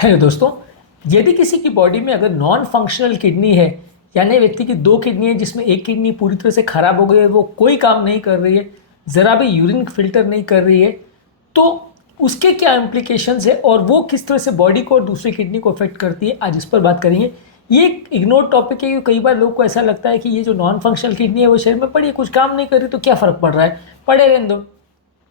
Hello दोस्तों। यदि किसी की बॉडी में अगर नॉन फंक्शनल किडनी है, यानी व्यक्ति की दो किडनी है जिसमें एक किडनी पूरी तरह से खराब हो गई है, वो कोई काम नहीं कर रही है, ज़रा भी यूरिन फिल्टर नहीं कर रही है, तो उसके क्या इम्प्लीकेशंस है और वो किस तरह से बॉडी को और दूसरी किडनी को अफेक्ट करती है, आज इस पर बात करेंगे। ये एक इग्नोर टॉपिक है कि कई बार लोग को ऐसा लगता है कि ये जो नॉन फंक्शनल किडनी है वो शरीर में पड़ी है, कुछ काम नहीं कर रही तो क्या फ़र्क पड़ रहा है, पड़े रहने दो,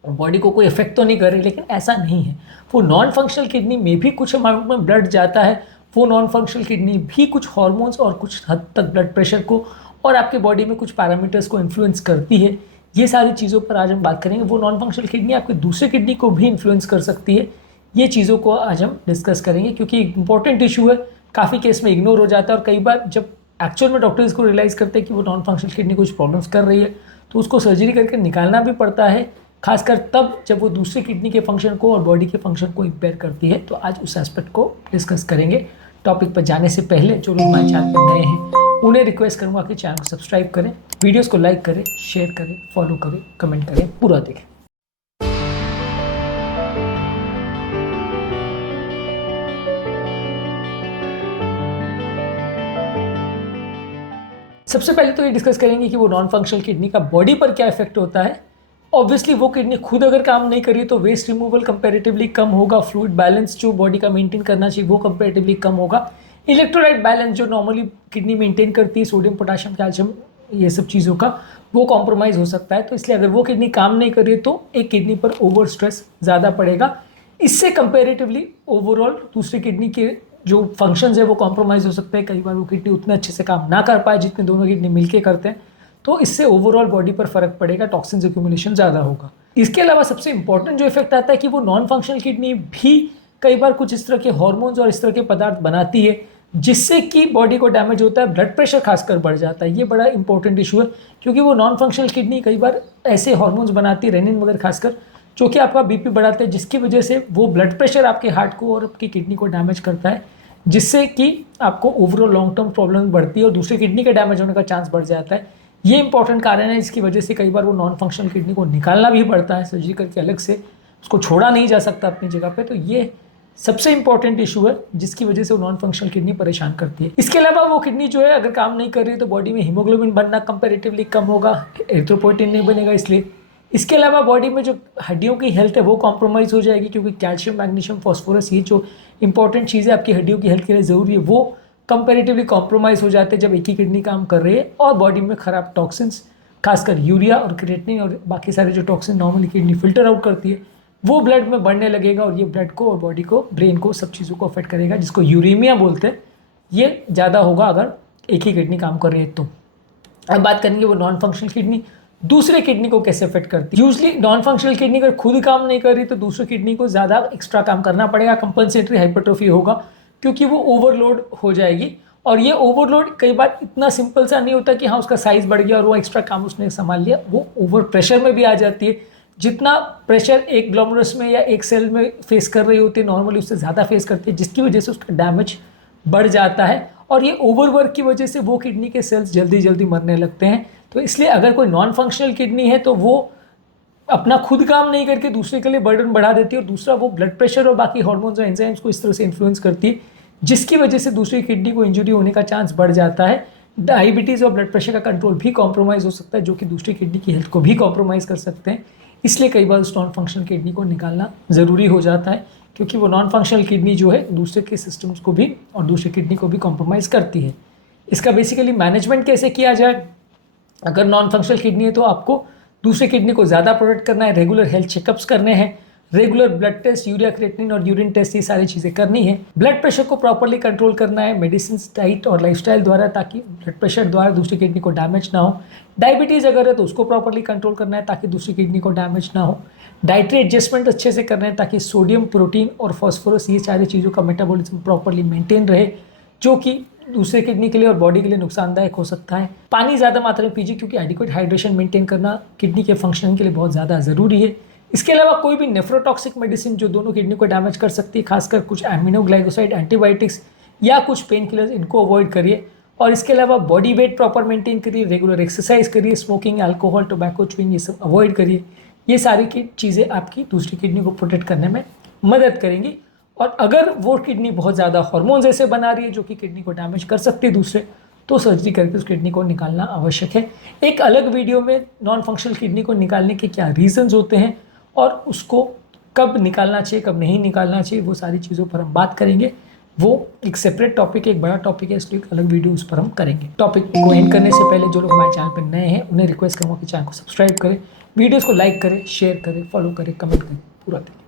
बॉडी को कोई इफेक्ट तो नहीं कर रही। लेकिन ऐसा नहीं है। वो नॉन फंक्शनल किडनी में भी कुछ अमाउंट में ब्लड जाता है। वो नॉन फंक्शनल किडनी भी कुछ हार्मोन्स और कुछ हद तक ब्लड प्रेशर को और आपके बॉडी में कुछ पैरामीटर्स को इन्फ्लुएंस करती है। ये सारी चीज़ों पर आज हम बात करेंगे। वो नॉन फंक्शनल किडनी आपकी दूसरे किडनी को भी इन्फ्लुएंस कर सकती है। ये चीज़ों को आज हम डिस्कस करेंगे क्योंकि इंपॉर्टेंट इशू है, काफ़ी केस में इग्नोर हो जाता है और कई बार जब एक्चुअल में डॉक्टर इसको रियलाइज़ करते हैं कि वो नॉन फंक्शनल किडनी कुछ प्रॉब्लम्स कर रही है तो उसको सर्जरी करके निकालना भी पड़ता है, खासकर तब जब वो दूसरी किडनी के फंक्शन को और बॉडी के फंक्शन को इम्पेयर करती है। तो आज उस एस्पेक्ट को डिस्कस करेंगे। टॉपिक पर जाने से पहले जो लोग हमारे चैनल पर नए हैं उन्हें रिक्वेस्ट करूँगा कि चैनल को सब्सक्राइब करें, वीडियोस को लाइक करें, शेयर करें, फॉलो करें, कमेंट करें, पूरा देखें। सबसे पहले तो ये डिस्कस करेंगे कि वो नॉन फंक्शनल किडनी का बॉडी पर क्या इफेक्ट होता है। ऑब्वियसली वो किडनी खुद अगर काम नहीं करी तो वेस्ट रिमूवल कंपैरेटिवली कम होगा, फ्लूइड बैलेंस जो बॉडी का मेंटेन करना चाहिए वो कंपैरेटिवली कम होगा, इलेक्ट्रोलाइट बैलेंस जो नॉर्मली किडनी मेंटेन करती है, सोडियम पोटाशियम कैल्शियम ये सब चीज़ों का, वो कॉम्प्रोमाइज़ हो सकता है। तो इसलिए अगर वो किडनी काम नहीं कर रही है तो एक किडनी पर ओवर स्ट्रेस ज़्यादा पड़ेगा। इससे कंपेरेटिवली ओवरऑल दूसरी किडनी के जो फंक्शंस है वो कॉम्प्रोमाइज़ हो सकते हैं। कई बार वो किडनी उतने अच्छे से काम ना कर पाए जितने दोनों किडनी मिलके करते हैं, तो इससे ओवरऑल बॉडी पर फर्क पड़ेगा, टॉक्सिन्स एक्यूमुलेशन ज़्यादा होगा। इसके अलावा सबसे इंपॉर्टेंट जो इफेक्ट आता है कि वो नॉन फंक्शनल किडनी भी कई बार कुछ इस तरह के हार्मोन्स और इस तरह के पदार्थ बनाती है जिससे कि बॉडी को डैमेज होता है, ब्लड प्रेशर खासकर बढ़ जाता है। ये बड़ा इंपॉर्टेंट इशू है क्योंकि वो नॉन फंक्शनल किडनी कई बार ऐसे हार्मोन्स बनाती है, रेनिन वगैरह खासकर, जो कि आपका बीपी बढ़ाते हैं, जिसकी वजह से वो ब्लड प्रेशर आपके हार्ट को और आपकी किडनी को डैमेज करता है, जिससे कि आपको ओवरऑल लॉन्ग टर्म प्रॉब्लम बढ़ती है और दूसरी किडनी का डैमेज होने का चांस बढ़ जाता है। ये इंपॉर्टेंट कारण है, इसकी वजह से कई बार वो नॉन फंक्शनल किडनी को निकालना भी पड़ता है सर्जरी करके अलग से, उसको छोड़ा नहीं जा सकता अपनी जगह पे। तो ये सबसे इंपॉर्टेंट इशू है जिसकी वजह से वो नॉन फंक्शनल किडनी परेशान करती है। इसके अलावा वो किडनी जो है अगर काम नहीं कर रही है तो बॉडी में हीमोग्लोबिन बनना कंपेरेटिवली कम होगा, एरिथ्रोपोइटिन नहीं बनेगा इसलिए। इसके अलावा बॉडी में जो हड्डियों की हेल्थ है वो कॉम्प्रोमाइज़ हो जाएगी क्योंकि कैल्शियम, मैग्नीशियम, फॉस्फोरस ये जो इंपॉर्टेंट चीज़ें आपकी हड्डियों की हेल्थ के लिए ज़रूरी है वो कंपेरेटिवली कॉम्प्रोमाइज़ हो जाते हैं जब एक ही किडनी काम कर रही है और बॉडी में ख़राब टॉक्सिन्स, खासकर यूरिया और क्रिएटिनिन और बाकी सारे जो toxin normally kidney filter out करती है वो ब्लड में बढ़ने लगेगा और ये ब्लड को और बॉडी को, ब्रेन को, सब चीज़ों को अफेक्ट करेगा, जिसको यूरेमिया बोलते हैं। ये ज़्यादा होगा अगर एक ही किडनी काम कर रही है तो। अब बात करेंगे वो नॉन फंक्शनल किडनी दूसरे किडनी को कैसे अफेक्ट करती है। यूजली नॉन फंक्शनल किडनी अगर खुद काम नहीं कर रही तो दूसरी किडनी को ज़्यादा एक्स्ट्रा काम करना पड़ेगा, कंपनसेटरी हाइपरट्रोफी होगा क्योंकि वो ओवरलोड हो जाएगी। और ये ओवरलोड कई बार इतना सिंपल सा नहीं होता कि हाँ उसका साइज बढ़ गया और वो एक्स्ट्रा काम उसने संभाल लिया, वो ओवर प्रेशर में भी आ जाती है। जितना प्रेशर एक ग्लोमेरुलस में या एक सेल में फेस कर रही होती है नॉर्मली उससे ज़्यादा फेस करती है, जिसकी वजह से उसका डैमेज बढ़ जाता है और ये ओवरवर्क की वजह से वो किडनी के सेल्स जल्दी जल्दी मरने लगते हैं। तो इसलिए अगर कोई नॉन फंक्शनल किडनी है तो वो अपना खुद काम नहीं करके दूसरे के लिए बर्डन बढ़ा देती है और दूसरा वो ब्लड प्रेशर और बाकी हार्मोन्स और एंजाइम्स को इस तरह से इन्फ्लुएंस करती है जिसकी वजह से दूसरी किडनी को इंजरी होने का चांस बढ़ जाता है। डायबिटीज़ और ब्लड प्रेशर का कंट्रोल भी कॉम्प्रोमाइज़ हो सकता है जो कि दूसरी किडनी की हेल्थ को भी कॉम्प्रोमाइज़ कर सकते हैं। इसलिए कई बार उस नॉन फंक्शनल किडनी को निकालना ज़रूरी हो जाता है क्योंकि वो नॉन फंक्शनल किडनी जो है दूसरे के सिस्टम्स को भी और दूसरी किडनी को भी कॉम्प्रोमाइज़ करती है। इसका बेसिकली मैनेजमेंट कैसे किया जाए। अगर नॉन फंक्शनल किडनी है तो आपको दूसरे किडनी को ज़्यादा प्रोटेक्ट करना है, रेगुलर हेल्थ चेकअप्स करने हैं, regular blood test, urea creatinine और यूरिन टेस्ट, ये सारी चीज़ें करनी है। ब्लड प्रेशर को प्रॉपर्ली कंट्रोल करना है मेडिसिन, डाइट और लाइफस्टाइल द्वारा ताकि ब्लड प्रेशर द्वारा दूसरी किडनी को डैमेज ना हो। डायबिटीज़ अगर है तो उसको प्रॉपर्ली कंट्रोल करना है ताकि दूसरी किडनी को डैमेज ना हो। डाइटरी एडजस्टमेंट अच्छे से करना है ताकि सोडियम, प्रोटीन और फॉस्फोरस ये सारी चीज़ों का मेटाबॉलिज्म प्रॉपर्ली मेंटेन रहे जो कि दूसरे किडनी के लिए और बॉडी के लिए नुकसानदायक हो सकता है। पानी ज़्यादा मात्रा में पीजिए क्योंकि एडिक्वेट हाइड्रेशन मेंटेन करना किडनी के फंक्शनिंग के लिए बहुत ज़्यादा ज़रूरी है। इसके अलावा कोई भी नेफ्रोटॉक्सिक मेडिसिन जो दोनों किडनी को डैमेज कर सकती है, खासकर कुछ एमिनोग्लाइकोसाइड एंटीबायोटिक्स या कुछ पेन किलर्स, इनको अवॉइड करिए। और इसके अलावा बॉडी वेट प्रॉपर मेंटेन करिए, रेगुलर एक्सरसाइज करिए, स्मोकिंग, अल्कोहल, टोबैको, च्युइंग ये सब अवॉइड करिए। ये सारी की चीज़ें आपकी दूसरी किडनी को प्रोटेक्ट करने में मदद करेंगी। और अगर वो किडनी बहुत ज़्यादा हार्मोन्स ऐसे बना रही है जो कि किडनी को डैमेज कर सकती है दूसरे, तो सर्जरी करके उस किडनी को निकालना आवश्यक है। एक अलग वीडियो में नॉन फंक्शनल किडनी को निकालने के क्या रीजंस होते हैं और उसको कब निकालना चाहिए, कब नहीं निकालना चाहिए, वो सारी चीज़ों पर हम बात करेंगे। वो एक सेपरेट टॉपिक है, एक बड़ा टॉपिक है, इसलिए एक अलग वीडियो उस पर हम करेंगे। टॉपिक को एंड करने से पहले जो लोग हमारे चैनल पर नए हैं उन्हें रिक्वेस्ट करूँगा कि चैनल को सब्सक्राइब करें, वीडियोज़ को लाइक करें, शेयर करें, फॉलो करें, कमेंट करें, पूरा दिन।